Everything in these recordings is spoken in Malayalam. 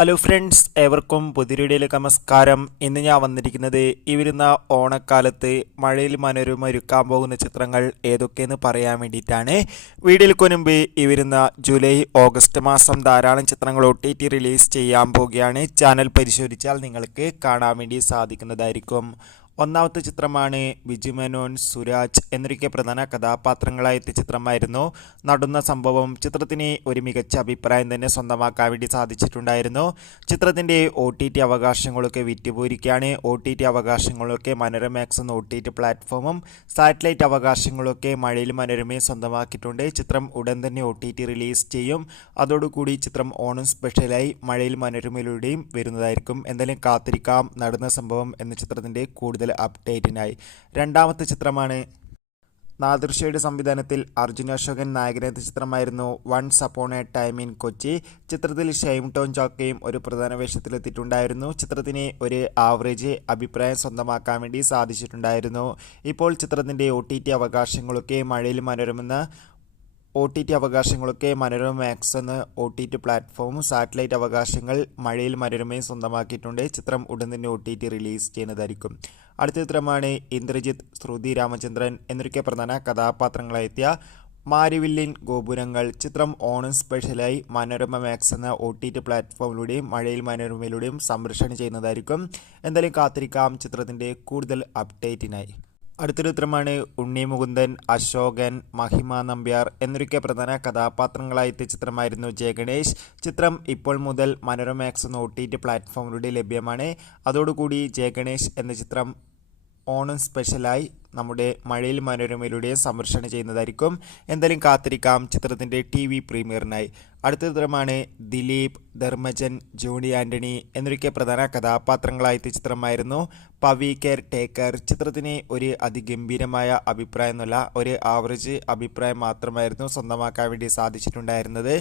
ഹലോ ഫ്രണ്ട്സ്, ഏവർക്കും പുതിയ വീഡിയോയിലേക്ക് നമസ്കാരം. ഇന്ന് ഞാൻ വന്നിരിക്കുന്നത് ഈ വരുന്ന ഓണക്കാലത്ത് മഴയിൽ മനോരമ ഒരുക്കാൻ പോകുന്ന ചിത്രങ്ങൾ ഏതൊക്കെയെന്ന് പറയാൻ വേണ്ടിയിട്ടാണ്. വീഡിയോയ്ക്ക് മുൻപ് ഈ വരുന്ന ജൂലൈ ഓഗസ്റ്റ് മാസം ധാരാളം ചിത്രങ്ങൾ OTT റിലീസ് ചെയ്യാൻ പോവുകയാണ്. ചാനൽ പരിശോധിച്ചാൽ നിങ്ങൾക്ക് കാണാൻ വേണ്ടി സാധിക്കുന്നതായിരിക്കും. ഒന്നാമത്തെ ചിത്രമാണ് ബിജു മേനോൻ, സുരാജ് എന്നൊക്കെ പ്രധാന കഥാപാത്രങ്ങളായ എത്തിയ ചിത്രമായിരുന്നു നടന്ന സംഭവം. ചിത്രത്തിന് ഒരു മികച്ച അഭിപ്രായം തന്നെ സ്വന്തമാക്കാൻ വേണ്ടി സാധിച്ചിട്ടുണ്ടായിരുന്നു. ചിത്രത്തിൻ്റെ OTT അവകാശങ്ങളൊക്കെ വിറ്റുപോയിരിക്കുകയാണ്. OTT അവകാശങ്ങളൊക്കെ മനോരമാക്സ് എന്ന OTT പ്ലാറ്റ്ഫോമും സാറ്റലൈറ്റ് അവകാശങ്ങളൊക്കെ മഴയിൽ മനോരമയും സ്വന്തമാക്കിയിട്ടുണ്ട്. ചിത്രം ഉടൻ തന്നെ OTT റിലീസ് ചെയ്യും. അതോടുകൂടി ചിത്രം ഓണം സ്പെഷ്യലായി മഴയിൽ മനോരമയിലൂടെയും വരുന്നതായിരിക്കും. എന്തായാലും കാത്തിരിക്കാം നടന്ന സംഭവം എന്ന ചിത്രത്തിൻ്റെ കൂടുതൽ അപ്ഡേറ്റിനായി. രണ്ടാമത്തെ ചിത്രമാണ് നാദിർഷയുടെ സംവിധാനത്തിൽ അർജുൻ അശോകൻ നായകനെത്തിയ ചിത്രമായിരുന്നു once upon a time in Kochi. ചിത്രത്തിൽ ഷൈം ടോൺ ചാക്കോയും ഒരു പ്രധാന വേഷത്തിലെത്തിയിട്ടുണ്ടായിരുന്നു. ചിത്രത്തിന് ഒരു ആവറേജ് അഭിപ്രായം സ്വന്തമാക്കാൻ വേണ്ടി സാധിച്ചിട്ടുണ്ടായിരുന്നു. ഇപ്പോൾ ചിത്രത്തിൻ്റെ OTT അവകാശങ്ങളൊക്കെ മഴയിൽ മനോരമെന്ന OTT അവകാശങ്ങളൊക്കെ മനോരമ മാക്സ് എന്ന OTT പ്ലാറ്റ്ഫോമും സാറ്റലൈറ്റ് അവകാശങ്ങൾ മഴയിൽ മനോരമയും സ്വന്തമാക്കിയിട്ടുണ്ട്. ചിത്രം ഉടൻ തന്നെ OTT റിലീസ് ചെയ്യുന്നതായിരിക്കും. അടുത്ത ചിത്രമാണ് ഇന്ദ്രജിത്ത്, ശ്രുതി രാമചന്ദ്രൻ എന്നൊക്കെ പ്രധാന കഥാപാത്രങ്ങളായെത്തിയ മാരിവില്ലിൻ ഗോപുരങ്ങൾ. ചിത്രം ഓണം സ്പെഷ്യലായി മനോരമ മാക്സ് എന്ന OTT പ്ലാറ്റ്ഫോമിലൂടെയും മഴയിൽ മനോരമയിലൂടെയും സംപ്രേഷണം ചെയ്യുന്നതായിരിക്കും. എന്തായാലും കാത്തിരിക്കാം ചിത്രത്തിൻ്റെ കൂടുതൽ അപ്ഡേറ്റിനായി. അടുത്തൊരു ചിത്രമാണ് ഉണ്ണി മുകുന്ദൻ, അശോകൻ, മഹിമ നമ്പ്യാർ എന്നൊക്കെ പ്രധാന കഥാപാത്രങ്ങളായെത്തിയ ചിത്രമായിരുന്നു ജയഗണേഷ്. ചിത്രം ഇപ്പോൾ മുതൽ മനോരമാക്സ് എന്ന OTT പ്ലാറ്റ്ഫോമിലൂടെ ലഭ്യമാണ്. അതോടുകൂടി ജയഗണേഷ് എന്ന ചിത്രം ഓണം സ്പെഷ്യലായി നമ്മുടെ മഴയിൽ മനോരമയിലൂടെ സംപ്രേഷണം ചെയ്യുന്നതായിരിക്കും. എന്തായാലും കാത്തിരിക്കാം ചിത്രത്തിൻ്റെ TV പ്രീമിയറിനായി. അടുത്ത ചിത്രമാണ് ദിലീപ്, ധർമ്മജൻ, ജോണി ആൻ്റണി എന്നൊക്കെ പ്രധാന കഥാപാത്രങ്ങളായെത്തിയ ചിത്രമായിരുന്നു പവി കെയർ ടേക്കർ. ചിത്രത്തിന് ഒരു അതിഗംഭീരമായ അഭിപ്രായം എന്നല്ല, ഒരു ആവറേജ് അഭിപ്രായം മാത്രമായിരുന്നു സ്വന്തമാക്കാൻ വേണ്ടി സാധിച്ചിട്ടുണ്ടായിരുന്നത്.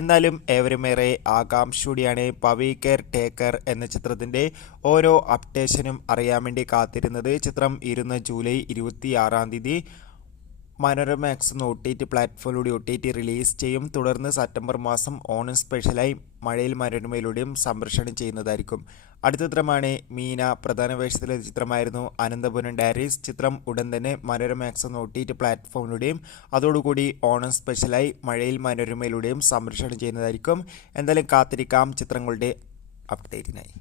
എന്നാലും ഏവരുമേറെ ആകാംക്ഷയോടെയാണ് പവി കെയർ ടേക്കർ എന്ന ചിത്രത്തിൻ്റെ ഓരോ അപ്ഡേഷനും അറിയാൻ വേണ്ടി കാത്തിരുന്നത്. ചിത്രം ഇരുന്ന ജൂലൈ 26 മനോരമാക്സ് എന്ന OTT പ്ലാറ്റ്ഫോമിലൂടെ OTT റിലീസ് ചെയ്യും. തുടർന്ന് സെപ്റ്റംബർ മാസം ഓണം സ്പെഷ്യലായി മഴയിൽ മനോരമയിലൂടെയും സംപ്രേഷണം ചെയ്യുന്നതായിരിക്കും. അടുത്ത ചിത്രമാണ് മീന, പ്രധാന വേഷത്തിലെ ചിത്രമായിരുന്നു അനന്തപുരം ഡയറീസ്. ചിത്രം ഉടൻ തന്നെ മനോരമാക്സ് എന്ന OTT പ്ലാറ്റ്ഫോമിലൂടെയും അതോടുകൂടി ഓണം സ്പെഷ്യലായി മഴയിൽ മനോരമയിലൂടെയും സംപ്രേഷണം ചെയ്യുന്നതായിരിക്കും. എന്തായാലും കാത്തിരിക്കാം ചിത്രങ്ങളുടെ അപ്ഡേറ്റിനായി.